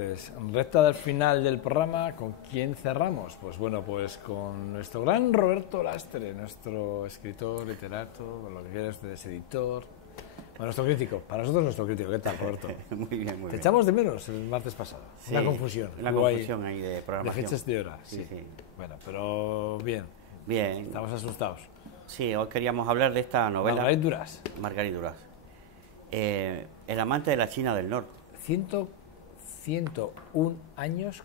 martes, recta del final del programa. ¿Con quién cerramos? Pues bueno, pues con nuestro gran Roberto Lastre, nuestro escritor, literato, lo que quieras, editor, bueno, nuestro crítico. Para nosotros nuestro crítico. ¿Qué tal, Roberto? Muy bien, muy bien. Te echamos de menos el martes pasado. Sí, una confusión. Una confusión ahí de programación. De fechas de hora. Sí, sí. Bueno, pero bien. Bien. Estamos asustados. Sí, hoy queríamos hablar de esta novela. Margarit Duras. Margarit Duras. El amante de la China del Norte. 101 años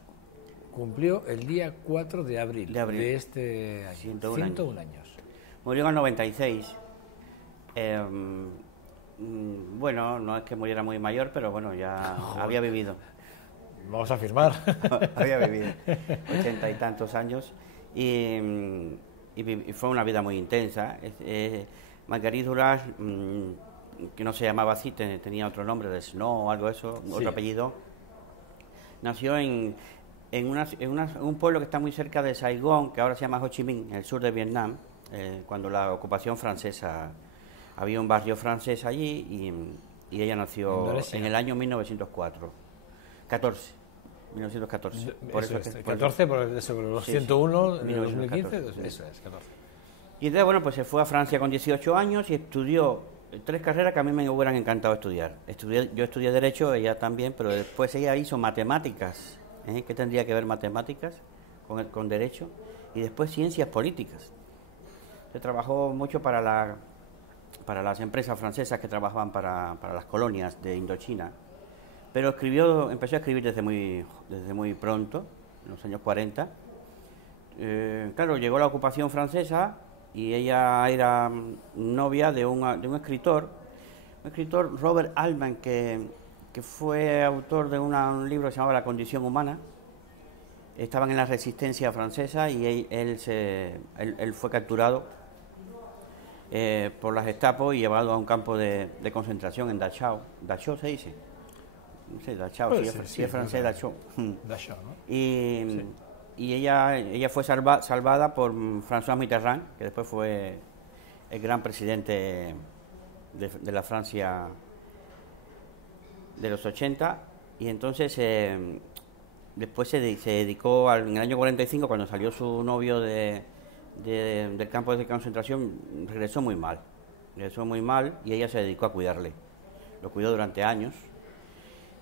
cumplió el día 4 de abril de este año. 101 años. Murió en el 96. Bueno, no es que muriera muy mayor, pero bueno, ya había vivido. Vamos a firmar. Había vivido 80 y tantos años y fue una vida muy intensa. Margarit Duras, que no se llamaba así, tenía otro nombre, de Snow o algo de eso, sí. Otro apellido. Nació en un pueblo que está muy cerca de Saigón, que ahora se llama Ho Chi Minh, en el sur de Vietnam, cuando la ocupación francesa, había un barrio francés allí y ella nació en el año 1904. 1914. Por eso 14, por los 101 en 2015, eso es, 14. Y entonces, bueno, pues se fue a Francia con 18 años y estudió 3 carreras que a mí me hubieran encantado estudiar. Yo estudié Derecho, ella también, pero después ella hizo Matemáticas. ¿Qué tendría que ver Matemáticas con Derecho? Y después Ciencias Políticas. Se trabajó mucho para las empresas francesas que trabajaban para las colonias de Indochina. Pero empezó a escribir desde muy pronto, en los años 40. Claro, llegó la ocupación francesa y ella era novia de un escritor, Robert Altman, que fue autor de un libro que se llamaba La condición humana. Estaban en la resistencia francesa y él fue capturado por las Gestapo y llevado a un campo de concentración en Dachau. ¿Dachau se dice? No sé, Dachau, si es francés, Dachau. Dachau, ¿no? Y ella fue salvada por François Mitterrand, que después fue el gran presidente de la Francia de los 80, y entonces después se dedicó en el año 45, cuando salió su novio del campo de concentración, regresó muy mal y ella se dedicó a cuidarle. Lo cuidó durante años.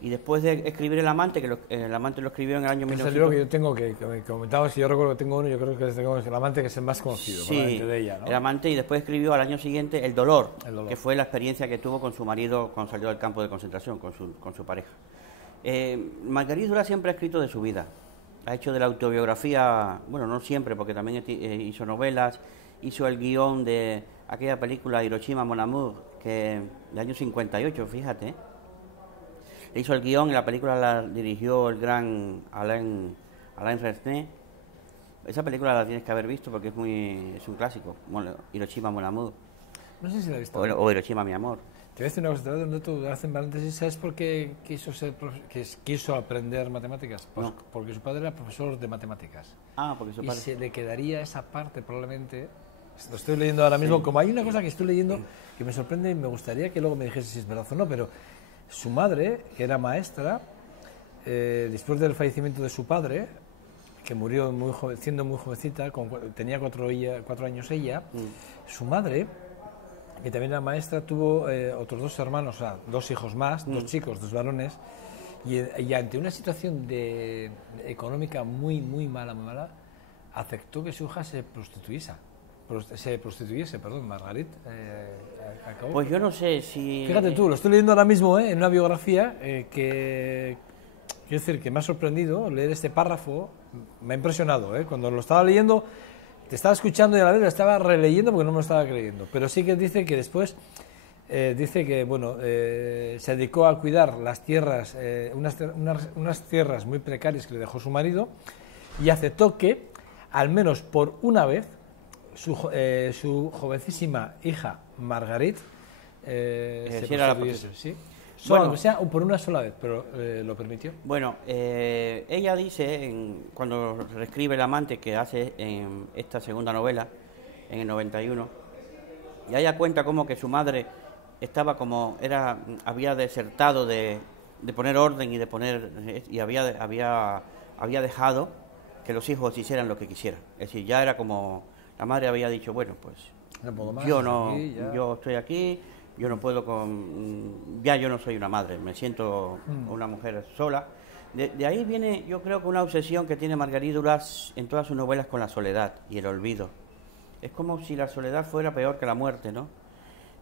Y después de escribir El amante, que El amante lo escribió en el año 1900. Es el libro que yo tengo, que me comentabas, si yo recuerdo que tengo uno, yo creo que es El amante, que es el más conocido, sí, de ella, ¿no? El amante, y después escribió al año siguiente El dolor, que fue la experiencia que tuvo con su marido cuando salió del campo de concentración, con su pareja. Margarit Duras siempre ha escrito de su vida. Ha hecho de la autobiografía, bueno, no siempre, porque también hizo novelas, hizo el guión de aquella película Hiroshima Mon Amour, que del año 58, fíjate. Hizo el guión y la película la dirigió el gran Alain Resnais. Esa película la tienes que haber visto porque es un clásico. Bueno, Hiroshima Mon Amour. No sé si la he visto. O Hiroshima Mi Amor. Te voy a decir una cosa, donde tú haces paréntesis. ¿Sabes por qué quiso aprender matemáticas? Pues no. Porque su padre era profesor de matemáticas. Porque su padre. Y se le quedaría esa parte probablemente. Lo estoy leyendo ahora mismo. Sí. Como hay una cosa que estoy leyendo que me sorprende y me gustaría que luego me dijese si es verdad o no, pero su madre, que era maestra, después del fallecimiento de su padre, que murió siendo muy jovencita, tenía 4 años ella, su madre, que también era maestra, tuvo otros 2 hermanos, o sea, 2 hijos más, 2 chicos, 2 varones, y ante una situación económica muy mala, aceptó que su hija se prostituyese, Margarit, acabó. Pues yo no sé si... Fíjate tú, lo estoy leyendo ahora mismo en una biografía quiero decir que me ha sorprendido leer este párrafo, me ha impresionado, cuando lo estaba leyendo, te estaba escuchando y a la vez lo estaba releyendo porque no me lo estaba creyendo, pero sí que dice que después, se dedicó a cuidar las tierras, unas tierras muy precarias que le dejó su marido, y aceptó que, al menos por una vez, su jovencísima hija Margarit se prostituyese, ¿sí? Solo, o sea, por una sola vez, pero lo permitió. Bueno, ella dice, cuando reescribe El amante, que hace en esta segunda novela, en el 91, y ella cuenta como que su madre había desertado de poner orden y de poner y había dejado que los hijos hicieran lo que quisieran. Es decir, ya era como la madre había dicho, bueno, pues No puedo más, yo estoy aquí, yo no puedo ya yo no soy una madre, me siento una mujer sola. De ahí viene, yo creo que una obsesión que tiene Marguerite Duras en todas sus novelas con la soledad y el olvido. Es como si la soledad fuera peor que la muerte, ¿no?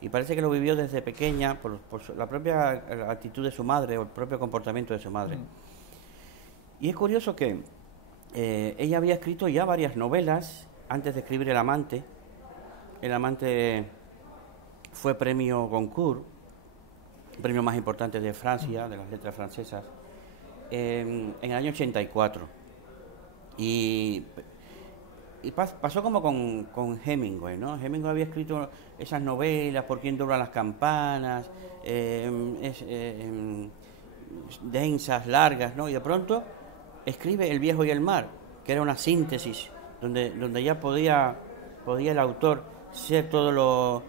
Y parece que lo vivió desde pequeña por la propia actitud de su madre o el propio comportamiento de su madre. Y es curioso que ella había escrito ya varias novelas antes de escribir El amante. El amante fue premio Goncourt, el premio más importante de Francia, de las letras francesas, en el año 84. Y pasó como con Hemingway, ¿no? Hemingway había escrito esas novelas, Por quién doblan las campanas, densas, largas, ¿no? Y de pronto escribe El viejo y el mar, que era una síntesis, donde ya podía el autor ser todo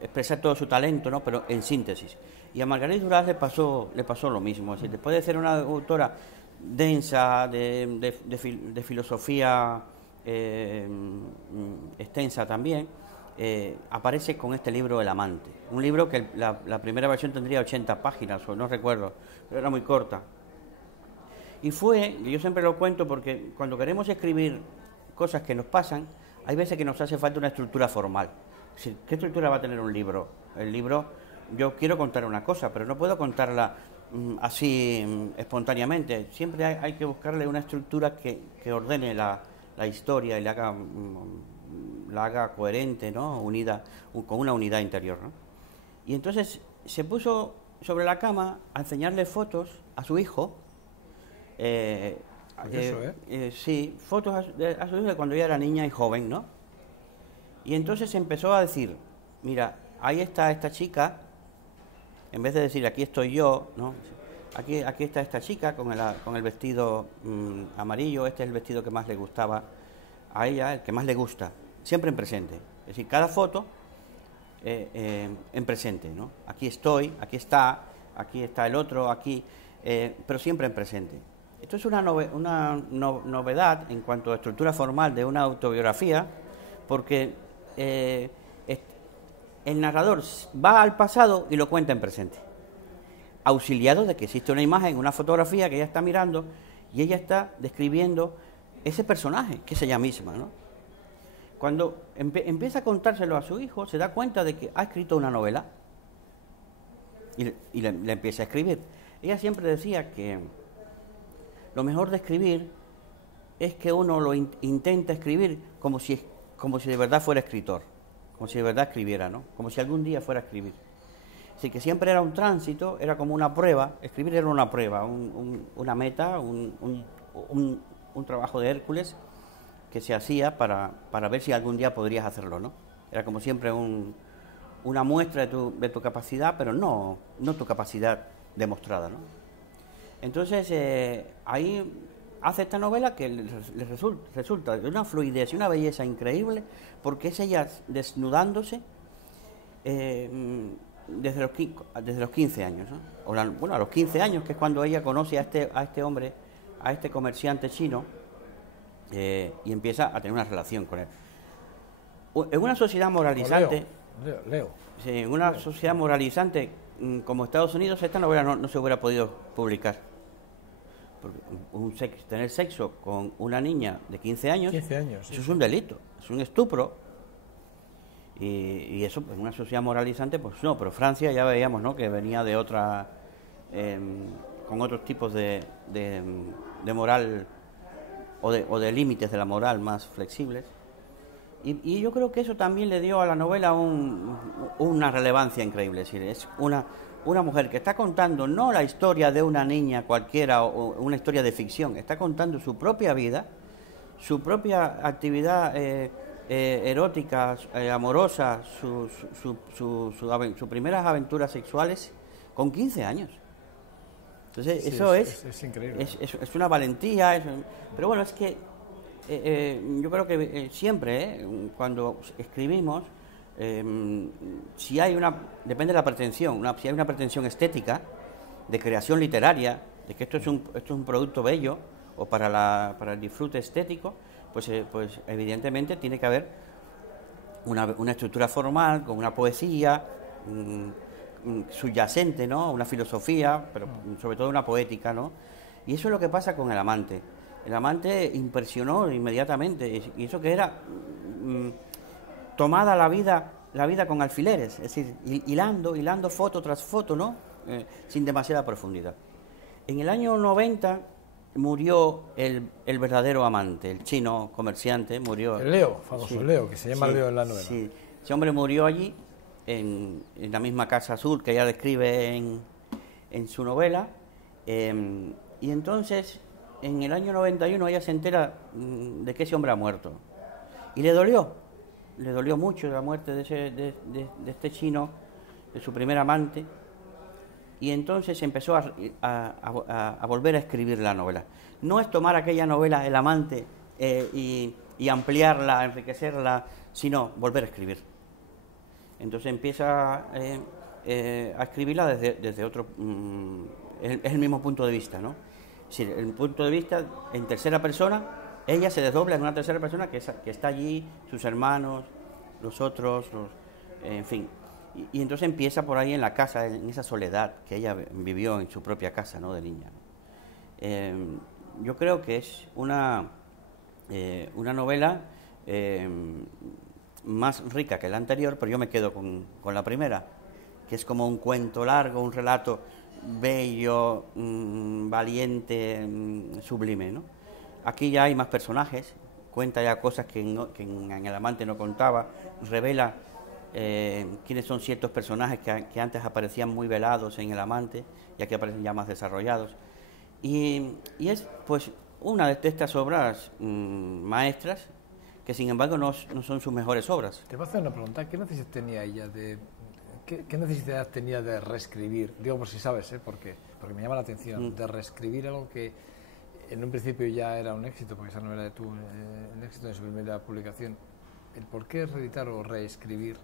expresar todo su talento, ¿no? Pero en síntesis. Y a Marguerite Duras le pasó lo mismo. Es decir, después de ser una autora densa, de filosofía extensa también, aparece con este libro El amante. Un libro que la primera versión tendría 80 páginas, o no recuerdo, pero era muy corta. Y yo siempre lo cuento porque cuando queremos escribir cosas que nos pasan, hay veces que nos hace falta una estructura formal. Es decir, ¿qué estructura va a tener un libro? El libro, yo quiero contar una cosa, pero no puedo contarla así espontáneamente. Siempre hay que buscarle una estructura que ordene la historia y la haga coherente, ¿no? Unida, con una unidad interior, ¿no? Y entonces se puso sobre la cama a enseñarle fotos a su hijo. Sí, fotos a su hijo de cuando ella era niña y joven, ¿no? Y entonces empezó a decir, mira, ahí está esta chica, en vez de decir aquí estoy yo, ¿no? Aquí está esta chica con el vestido amarillo, este es el vestido que más le gustaba a ella, el que más le gusta, siempre en presente. Es decir, cada foto en presente, ¿no? Aquí estoy, aquí está el otro, aquí, pero siempre en presente. Esto es una novedad en cuanto a estructura formal de una autobiografía, porque el narrador va al pasado y lo cuenta en presente, auxiliado de que existe una imagen, una fotografía que ella está mirando y ella está describiendo ese personaje, que es ella misma, ¿no? Cuando empieza a contárselo a su hijo, se da cuenta de que ha escrito una novela y le empieza a escribir. Ella siempre decía que lo mejor de escribir es que uno lo intenta escribir como si de verdad fuera escritor, como si de verdad escribiera, ¿no? Como si algún día fuera a escribir. Así que siempre era un tránsito, era como una prueba. Escribir era una prueba, una meta, un trabajo de Hércules que se hacía para ver si algún día podrías hacerlo, ¿no? Era como siempre una muestra de tu capacidad, pero no tu capacidad demostrada, ¿no? Entonces, ahí hace esta novela que le resulta de una fluidez y una belleza increíble, porque es ella desnudándose desde los 15 años, ¿no? Bueno, a los 15 años, que es cuando ella conoce a este hombre, a este comerciante chino, y empieza a tener una relación con él. En una sociedad moralizante... Leo. Sí, en una sociedad moralizante como Estados Unidos, esta novela no se hubiera podido publicar. Porque tener sexo con una niña de 15 años, eso es un delito, es un estupro. Y eso, en una sociedad moralizante, pues no, pero Francia ya veíamos, ¿no?, que venía de otra, con otros tipos de moral o de límites de la moral más flexibles. Y yo creo que eso también le dio a la novela una relevancia increíble. Es decir, es una mujer que está contando no la historia de una niña cualquiera o una historia de ficción, está contando su propia vida, su propia actividad erótica, amorosa, sus primeras aventuras sexuales con 15 años. Entonces, sí, eso es increíble. Es una valentía, pero bueno, es que yo creo que siempre, cuando escribimos, si hay depende de la pretensión, si hay una pretensión estética, de creación literaria, de que esto es un producto bello, o para el disfrute estético, pues evidentemente tiene que haber una estructura formal, con una poesía subyacente, ¿no? Una filosofía, pero sobre todo una poética, ¿no? Y eso es lo que pasa con El amante. El amante impresionó inmediatamente, y eso que era tomada la vida con alfileres, es decir, hilando foto tras foto, ¿no? Sin demasiada profundidad. En el año 90 murió el verdadero amante, el chino comerciante, murió. El Leo, famoso, sí, Leo, que se llama, sí, Leo en la novela. Sí, ese hombre murió allí, en la misma Casa Azul que ella describe en su novela, y entonces, en el año 91, ella se entera de que ese hombre ha muerto. Y le dolió mucho la muerte de este chino, de su primer amante, y entonces empezó a volver a escribir la novela. No es tomar aquella novela, El amante, y ampliarla, enriquecerla, sino volver a escribir. Entonces empieza a escribirla desde otro... es el mismo punto de vista, ¿no? Es decir, el punto de vista en tercera persona, ella se desdobla en una tercera persona que está allí, sus hermanos, los otros, en fin. Y entonces empieza por ahí en la casa, en esa soledad que ella vivió en su propia casa, ¿no?, de niña, ¿no? Yo creo que es una novela más rica que la anterior, pero yo me quedo con la primera, que es como un cuento largo, un relato bello, valiente, sublime, ¿no? Aquí ya hay más personajes, cuenta ya cosas que en El amante no contaba, revela quiénes son ciertos personajes que antes aparecían muy velados en El amante y aquí aparecen ya más desarrollados. Y es pues una de estas obras maestras que sin embargo no son sus mejores obras. Te voy a hacer una pregunta, ¿qué necesidad tenía ella ¿Qué necesidad tenía de reescribir? Digo por si sabes, porque me llama la atención, de reescribir algo que en un principio ya era un éxito, porque esa novela tuvo un éxito en su primera publicación. ¿El por qué reeditar o reescribir?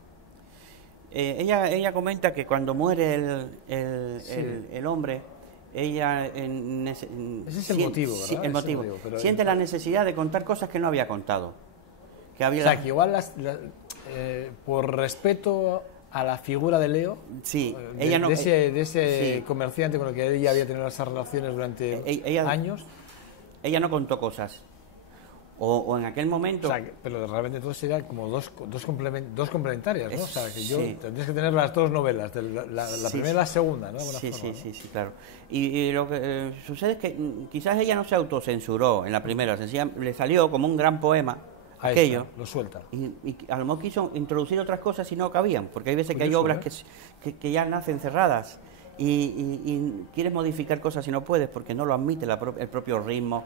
Ella comenta que cuando muere el hombre, ella... Ese es el motivo, ¿verdad? Sí, el motivo. Siente la necesidad de contar cosas que no había contado. Que igual por respeto a la figura de Leo, sí, de ese sí, comerciante con el que ella había tenido esas relaciones durante años. Ella no contó cosas. O en aquel momento... pero realmente todo sería como dos complementarias, ¿no? O sea, que yo tendrías que tener las dos novelas, la primera y la segunda, ¿no? Sí, claro. Y lo que sucede es que quizás ella no se autocensuró en la primera, le salió como un gran poema, aquello. Lo suelta. Y a lo mejor quiso introducir otras cosas y no cabían, porque hay veces que hay obras que ya nacen cerradas y quieres modificar cosas y no puedes porque no lo admite el propio ritmo,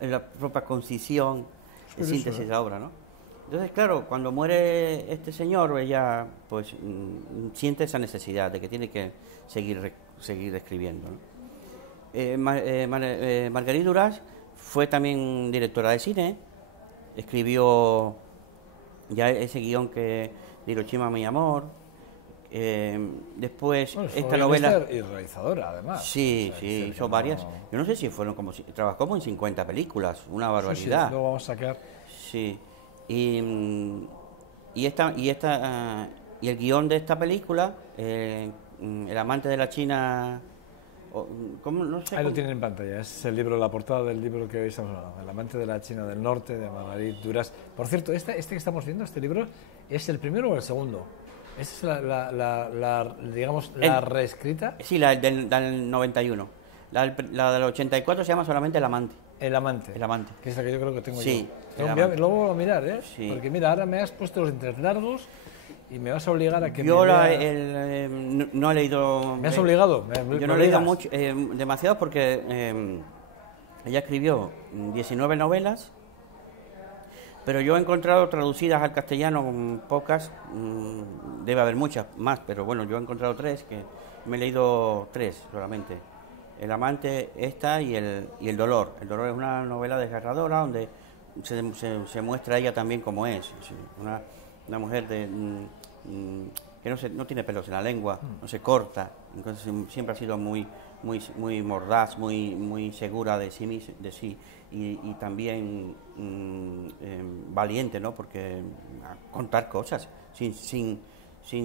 la propia concisión, síntesis de la obra, ¿no? Entonces, claro, cuando muere este señor, ella pues siente esa necesidad de que tiene que seguir escribiendo, ¿no? Marguerite Duras fue también directora de cine, escribió ya ese guión que de Hiroshima mi amor, después esta novela y realizadora además, sí, hizo varias, yo no sé si fueron trabajó como en 50 películas, una barbaridad. Sí, luego vamos a sacar. Sí, y el guión de esta película, El amante de la China, ¿cómo? No sé. Ahí lo tienen en pantalla, es el libro, la portada del libro que hoy estamos hablando, El amante de la China del Norte, de Marguerite Duras. Por cierto, este que estamos viendo, este libro, ¿es el primero o el segundo? ¿Esta es la reescrita? Sí, la del 91. La del 84 se llama solamente El amante. El amante. El amante. Que es la que yo creo que tengo sí, yo. Luego voy a mirar, Sí. Porque mira, ahora me has puesto los entre largos y me vas a obligar a que yo no he leído... ¿Me has obligado? Yo no he leído mucho, demasiado porque ella escribió 19 novelas, pero yo he encontrado traducidas al castellano pocas, debe haber muchas más, pero bueno, yo he encontrado 3, que me he leído 3 solamente. El amante, esta y el dolor. El dolor es una novela desgarradora donde se muestra ella también como es, una mujer que no tiene pelos en la lengua, no se corta, entonces siempre ha sido muy mordaz, muy segura de sí y también valiente, ¿no? Porque contar cosas sin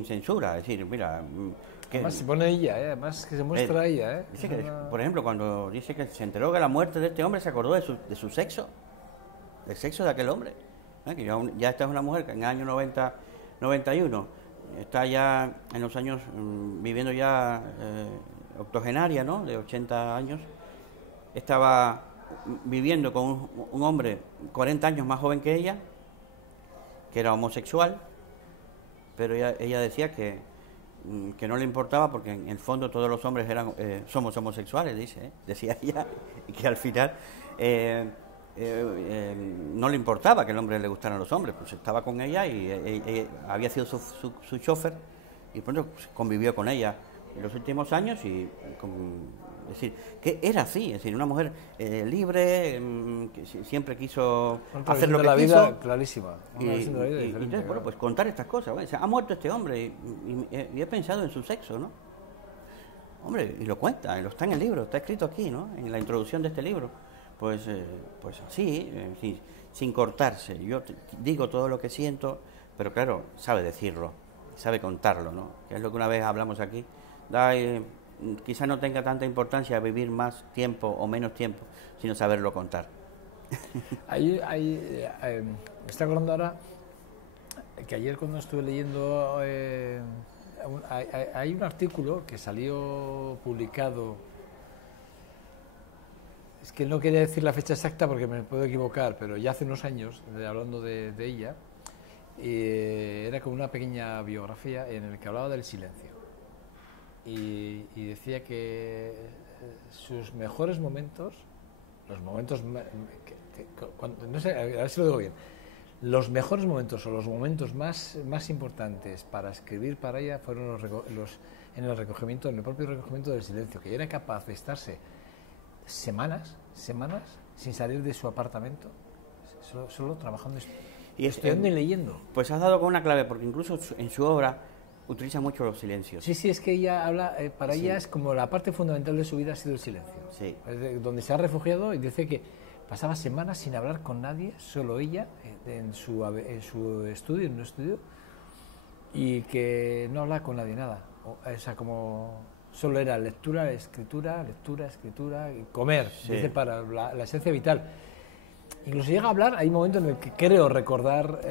censura, es decir, mira... Además se pone ella, además que se muestra ella. Dice que, por ejemplo, cuando dice que se enteró de la muerte de este hombre, se acordó de su sexo, del sexo de aquel hombre. Que ya esta es una mujer que en el año 91 está ya en los años viviendo ya octogenaria, ¿no? De 80 años. Estaba viviendo con un hombre 40 años más joven que ella, que era homosexual, pero ella decía que no le importaba porque en el fondo todos los hombres somos homosexuales, decía ella, y que al final no le importaba que el hombre le gustaran los hombres, pues estaba con ella y había sido su chofer y pronto convivió con ella en los últimos años es decir, que era así, es decir, una mujer libre, que siempre quiso hacer lo que la quiso. Vida clarísima. Y entonces, bueno, pues contar estas cosas. Bueno, ha muerto este hombre y he pensado en su sexo, ¿no? Hombre, y lo cuenta, y lo está en el libro, está escrito aquí, ¿no? En la introducción de este libro. Pues así, sin cortarse. Yo digo todo lo que siento, pero claro, sabe decirlo, sabe contarlo, ¿no? Que es lo que una vez hablamos aquí. Quizá no tenga tanta importancia vivir más tiempo o menos tiempo, sino saberlo contar. Me estoy acordando ahora que ayer cuando estuve leyendo hay un artículo que salió publicado, es que no quería decir la fecha exacta porque me puedo equivocar, pero ya hace unos años, hablando de ella, era como una pequeña biografía en el que hablaba del silencio. Y decía que sus mejores momentos, los momentos, no sé, a ver si lo digo bien, los mejores momentos o los momentos más importantes para escribir para ella fueron en el propio recogimiento del silencio, que ella era capaz de estarse semanas sin salir de su apartamento, solo trabajando, estudiando y leyendo. Pues has dado con una clave, porque incluso en su obra utiliza mucho los silencios. Sí, es que ella habla, para ella es como la parte fundamental de su vida ha sido el silencio. Sí. Donde se ha refugiado y dice que pasaba semanas sin hablar con nadie, solo ella, en su estudio, en un estudio, y que no hablaba con nadie, nada. O sea, como solo era lectura, escritura, y comer, dice, para la esencia vital. Incluso llega a hablar, hay un momento en el que creo recordar,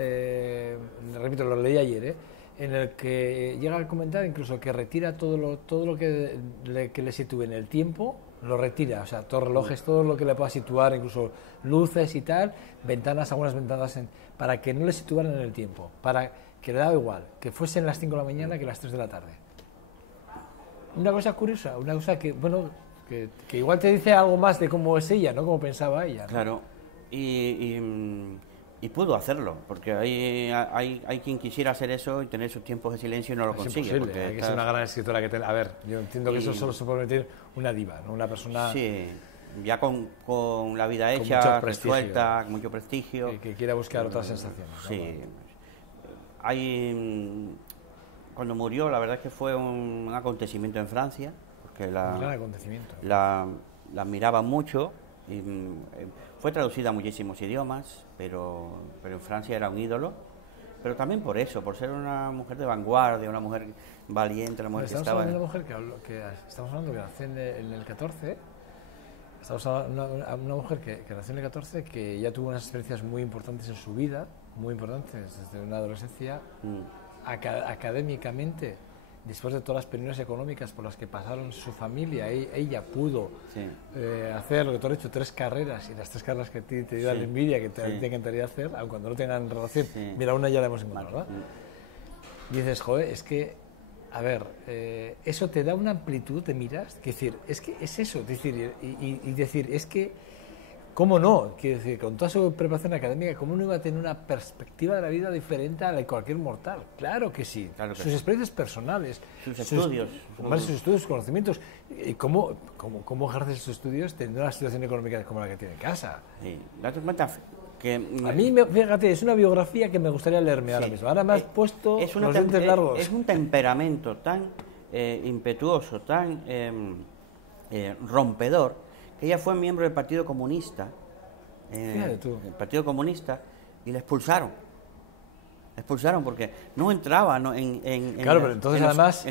repito, lo leí ayer, en el que llega a comentar incluso que retira todo lo que le sitúe en el tiempo, lo retira, o sea, todos relojes, todo lo que le pueda situar, incluso luces y tal, algunas ventanas, para que no le situaran en el tiempo, para que le daba igual, que fuesen las 5 de la mañana que las 3 de la tarde. Una cosa curiosa, una cosa que, bueno, que igual te dice algo más de cómo es ella, ¿no? Cómo pensaba ella, ¿no? Claro, y pudo hacerlo, porque hay quien quisiera hacer eso y tener sus tiempos de silencio y no lo consigue. Porque hay que ser una gran escritora a ver, yo entiendo que eso solo se puede meter una diva, ¿no? Una persona... Sí, ya con la vida hecha, resuelta, con mucho prestigio. Que quiera buscar otras sensaciones. Sí. Cuando murió, la verdad es que fue un acontecimiento en Francia, porque un gran acontecimiento. La admiraban mucho. Y, fue traducida a muchísimos idiomas, pero en Francia era un ídolo, pero también por eso, por ser una mujer de vanguardia, una mujer valiente, una mujer que estaba... Estamos hablando de una mujer estamos hablando que nació en el 14, estamos hablando de una mujer que nació en el 14, que ya tuvo unas experiencias muy importantes en su vida, muy importantes desde una adolescencia, académicamente. Después de todas las penurias económicas por las que pasaron su familia, ella pudo hacer lo que tú has dicho, 3 carreras, y las 3 carreras que te dio la envidia, que te encantaría hacer, aun cuando no tengan relación. Mira, una ya la hemos encontrado, ¿verdad? Dices, joder, es que, a ver, eso te da una amplitud de miras, que decir, es que es eso, decir, y decir, es que, ¿cómo no? Quiero decir, con toda su preparación académica, ¿cómo no iba a tener una perspectiva de la vida diferente a la de cualquier mortal? Claro que sí. Claro que sus experiencias personales, sus estudios, sus conocimientos. ¿Y cómo ejerces sus estudios teniendo una situación económica como la que tiene en casa? Sí. Date cuenta, que A mí, fíjate, es una biografía que me gustaría leerme ahora mismo. Ahora me has puesto los dientes largos. Es un temperamento tan impetuoso, tan rompedor, que ella fue miembro del Partido Comunista, Fíjate tú. el Partido Comunista, y la expulsaron. La expulsaron porque no entraba Claro, pero entonces además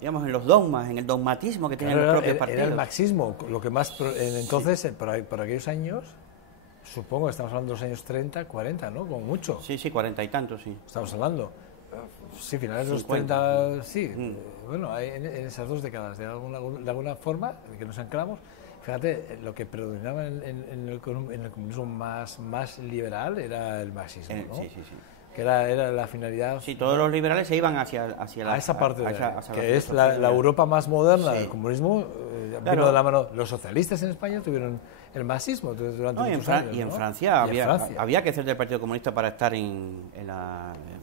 digamos, en los dogmas, en el dogmatismo que tienen los propios partidos. Era el marxismo, lo que más... Entonces, sí. por aquellos años, supongo que estamos hablando de los años 30, 40, ¿no? Como mucho. Sí, 40 y tantos, sí. Estamos hablando. Sí, finales de los 30, sí. Bueno, en esas dos décadas, de alguna forma, que nos anclamos, fíjate, lo que predominaba en el comunismo más liberal era el marxismo, ¿no? Sí. Que era la finalidad... Sí, todos los liberales se iban hacia esa parte, hacia que es la Europa más moderna del comunismo, claro. de la mano. Los socialistas en España tuvieron el marxismo durante muchos años, y en ¿no? Francia había que ser del Partido Comunista para estar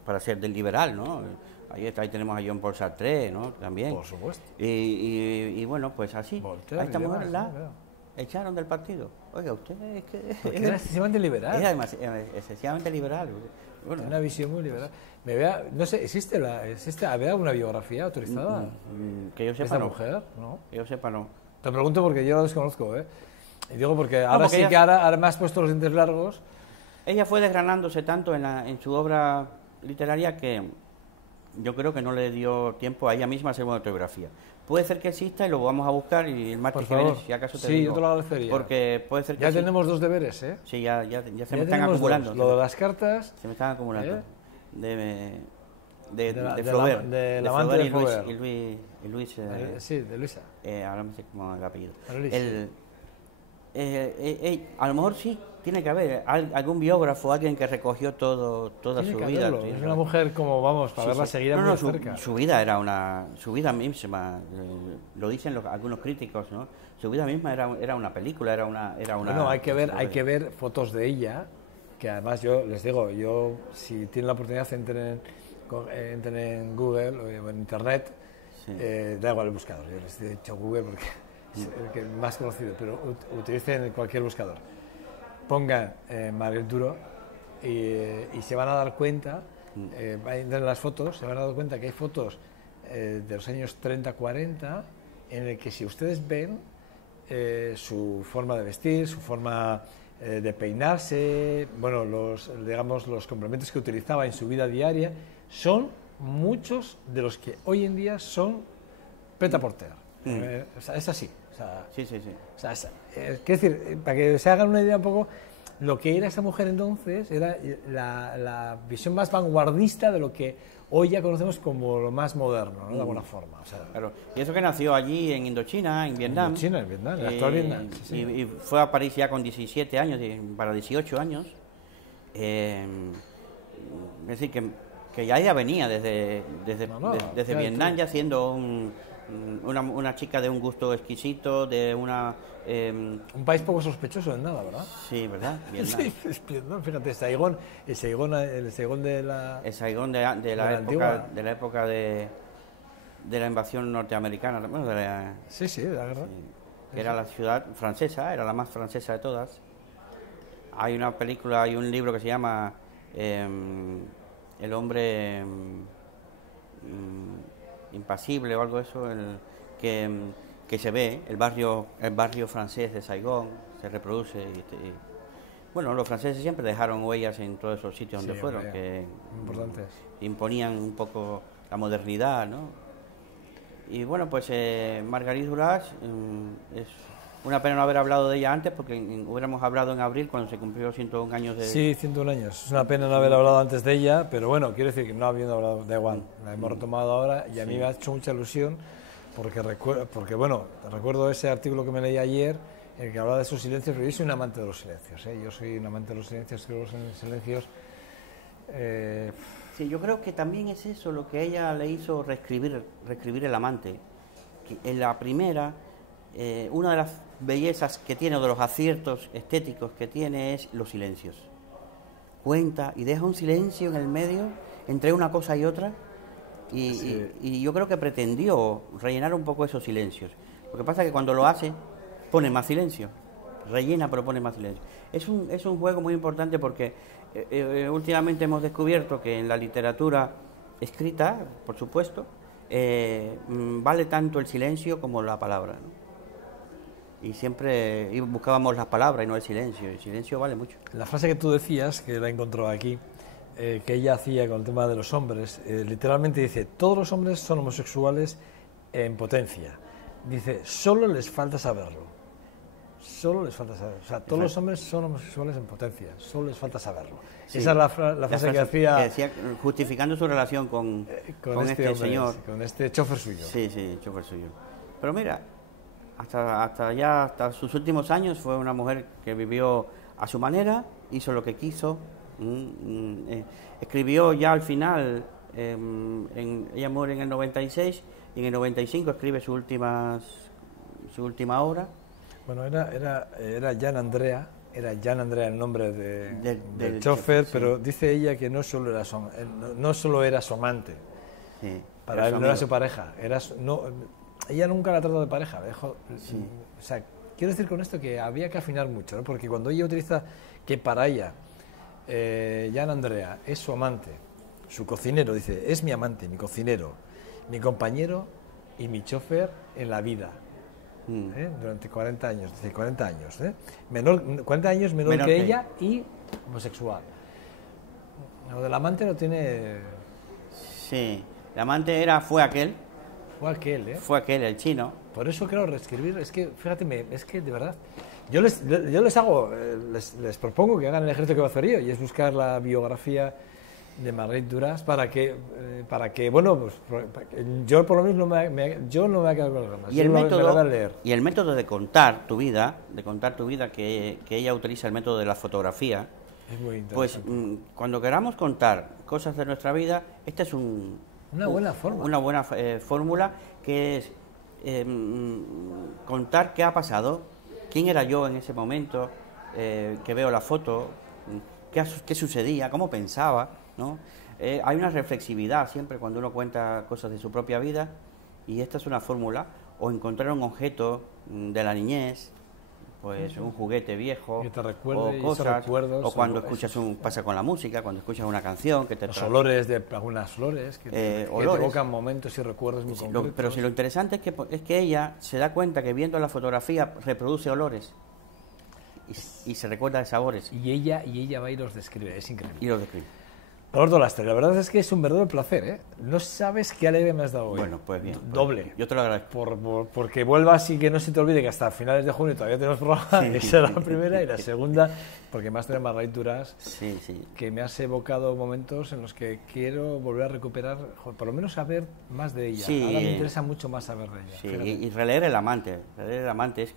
para ser del liberal, ¿no? Ahí tenemos a Jean-Paul Sartre, ¿no? También. Por supuesto. Y bueno, pues así. Voltaire, a esta mujer la claro. echaron del partido. Oiga, usted es que... Porque era excesivamente liberal. Era excesivamente liberal. Bueno, una visión muy liberal. No sé, ¿había alguna biografía autorizada? Que yo sepa, ¿Esta no. mujer? ¿No? Que yo sepa, no. Te pregunto porque yo la desconozco, ¿eh? Y digo porque ahora porque que ahora me has puesto los dientes largos. Ella fue desgranándose tanto en su obra literaria que yo creo que no le dio tiempo a ella misma a hacer una autobiografía. Puede ser que exista y lo vamos a buscar y el martes que viene, si acaso te digo. Sí, yo te lo agradecería. Porque puede ser que ya tenemos dos deberes, ¿eh? Sí, ya se me están acumulando. Lo de las cartas... Se me están acumulando. De Flaubert. De amante de Flaubert. Y Luis... sí, de Luisa. Ahora no sé cómo es el apellido. Luis. A lo mejor sí, tiene que haber algún biógrafo, alguien que recogió toda su vida. Es una mujer como, vamos, para verla seguida muy cerca. Su vida era su vida misma, lo dicen algunos críticos, ¿no? Su vida misma era una película, era una. Bueno, hay que ver fotos de ella, que además yo les digo, si tienen la oportunidad entren en Google o en Internet, sí. Da igual el buscador, yo les he dicho Google porque es el que más conocido, pero utilicen cualquier buscador. Pongan Marguerite Duras y se van a dar cuenta, en las fotos, se van a dar cuenta que hay fotos de los años 30-40 en el que si ustedes ven su forma de vestir, su forma de peinarse, bueno, los complementos que utilizaba en su vida diaria, son muchos de los que hoy en día son prêt-à-porter. O sea, es así. O sea, sí. O sea, quiero decir, para que se hagan una idea un poco, lo que era esa mujer entonces era la visión más vanguardista de lo que hoy ya conocemos como lo más moderno, ¿no? De alguna forma. O sea, claro. Y eso que nació allí en Indochina, en Vietnam. En el actual Vietnam. Sí. Y fue a París ya con 17 años, para 18 años. Es decir, que ya ella venía desde Vietnam, ya siendo una chica de un gusto exquisito, de una... un país poco sospechoso en nada, ¿verdad? Sí, ¿verdad? Vietnam. Sí, no, fíjate, el Saigón de la... El Saigón de la época de la invasión norteamericana, bueno, sí, de la guerra. Sí, que era la ciudad francesa, era la más francesa de todas. Hay una película, hay un libro que se llama El hombre impasible o algo de eso, que se ve, el barrio francés de Saigón, se reproduce. Bueno, los franceses siempre dejaron huellas en todos esos sitios donde fueron, que importantes. Imponían un poco la modernidad, ¿no? Y bueno, pues Marguerite Duras es una pena no haber hablado de ella antes, porque hubiéramos hablado en abril cuando se cumplió 101 años de... Sí, 101 años. Es una pena no haber hablado antes de ella, pero bueno, quiero decir que no habiendo hablado, da igual. La hemos retomado ahora y a mí me ha hecho mucha ilusión porque recuerdo ese artículo que me leí ayer, en el que hablaba de sus silencios, pero yo soy un amante de los silencios, ¿eh? Yo soy un amante de los silencios, creo que los silencios... Sí, yo creo que también es eso lo que a ella le hizo reescribir El amante. Que en la primera, una de las bellezas que tiene, o de los aciertos estéticos que tiene, es los silencios. Cuenta y deja un silencio en el medio entre una cosa y otra, y yo creo que pretendió rellenar un poco esos silencios. Lo que pasa es que cuando lo hace, pone más silencio. rellena pero pone más silencio. Es un juego muy importante porque últimamente hemos descubierto que en la literatura escrita, por supuesto, vale tanto el silencio como la palabra, ¿no? Y siempre buscábamos las palabras y no el silencio. El silencio vale mucho. La frase que tú decías, que la he encontrado aquí, que ella hacía con el tema de los hombres, literalmente dice, todos los hombres son homosexuales en potencia. Dice, solo les falta saberlo. Solo les falta saberlo. O sea, todos los hombres son homosexuales en potencia, solo les falta saberlo. Sí, esa es la frase que hacía... Que decía, justificando su relación con este hombre, señor. Con este chofer suyo. Sí, chofer suyo. Pero mira, hasta sus últimos años fue una mujer que vivió a su manera, hizo lo que quiso, escribió ya al final, ella muere en el 96 y en el 95 escribe su última obra. Bueno, era Jan Andrea, el nombre del chofer, chofer, pero dice ella que no solo era su amante, sí, para él no era su pareja, ella nunca la trató de pareja. Sí. O sea, quiero decir con esto que había que afinar mucho, ¿no? Porque cuando ella utiliza que para ella Jan Andrea es su amante, su cocinero, dice, es mi amante, mi cocinero, mi compañero y mi chofer en la vida. Durante 40 años, dice 40 años, 40 años menor que ella y homosexual. Lo del amante lo tiene... Sí, el amante fue aquel, el chino. Por eso quiero reescribir, es que, fíjate, es que de verdad, yo les propongo que hagan el ejercicio que va a hacer y es buscar la biografía de Marguerite Duras para que bueno, pues yo por lo menos no me voy a quedar con las ganas. Y el método de contar tu vida, que ella utiliza el método de la fotografía, es muy interesante. Pues cuando queramos contar cosas de nuestra vida, esta es una buena fórmula que es contar qué ha pasado, quién era yo en ese momento, que veo la foto, qué sucedía, cómo pensaba, ¿no? Hay una reflexividad siempre cuando uno cuenta cosas de su propia vida y esta es una fórmula, o encontrar un objeto de la niñez, pues un juguete viejo, que te recuerde, o cosas, recuerdos, o cuando escuchas pasa con la música, cuando escuchas una canción que te los olores de algunas flores que te evocan momentos y recuerdos muy concretos. Pero si lo interesante es que ella se da cuenta que viendo la fotografía reproduce olores y se recuerda de sabores. Y ella va y los describe, es increíble. Y los describe. Roberto Lastre, la verdad es que es un verdadero placer, ¿eh? No sabes qué alegre me has dado hoy. Bueno, pues bien. Doble. Yo te lo agradezco. Porque vuelvas y que no se te olvide que hasta finales de junio todavía tenemos programa. Esa es la primera. Y la segunda, porque me has traído Marguerite Duras, que me has evocado momentos en los que quiero volver a recuperar, por lo menos saber más de ella. Sí, ahora me interesa mucho más saber de ella. Sí, y releer El amante.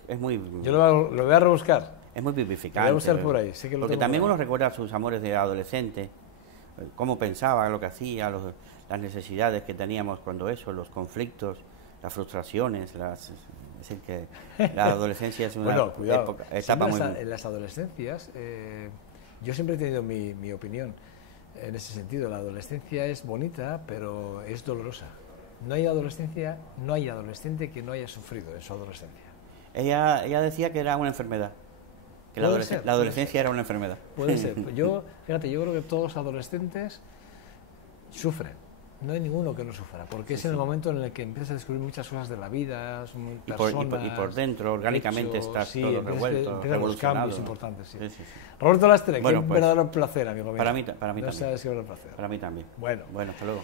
Es muy... Yo lo voy a rebuscar. Es muy vivificante. Lo voy a buscar por ahí. Sé que porque también uno recuerda sus amores de adolescente, cómo pensaba, lo que hacía, las necesidades que teníamos cuando los conflictos, las frustraciones, es decir, que la adolescencia es una etapa muy... En las adolescencias, yo siempre he tenido mi opinión en ese sentido. La adolescencia es bonita, pero es dolorosa. No hay adolescente que no haya sufrido en su adolescencia. Ella decía que era una enfermedad. Que la adolescencia era una enfermedad. Puede ser. Yo creo que todos los adolescentes sufren. No hay ninguno que no sufra, porque es en el momento en el que empiezas a descubrir muchas cosas de la vida, y por dentro, orgánicamente, estás todo revuelto, revolucionado. Cambios importantes. Roberto Lastre, bueno, un verdadero placer, amigo mío. Para mí también. No sabes qué verdadero placer. Para mí también. Bueno, hasta luego.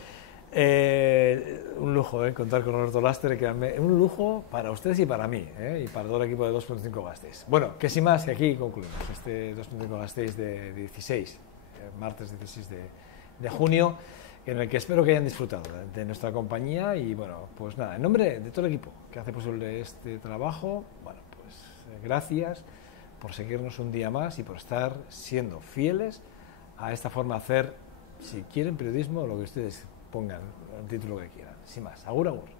Un lujo contar con Roberto Lastre, que un lujo para ustedes y para mí, y para todo el equipo de 2.5 Gasteiz. Bueno, que sin más, que aquí concluimos este 2.5 Gasteiz de 16, martes 16 de junio, en el que espero que hayan disfrutado de nuestra compañía y bueno, pues nada, en nombre de todo el equipo que hace posible este trabajo, bueno, pues gracias por seguirnos un día más y por estar siendo fieles a esta forma de hacer, si quieren periodismo, lo que ustedes pongan el título que quieran. Sin más, agur, agur.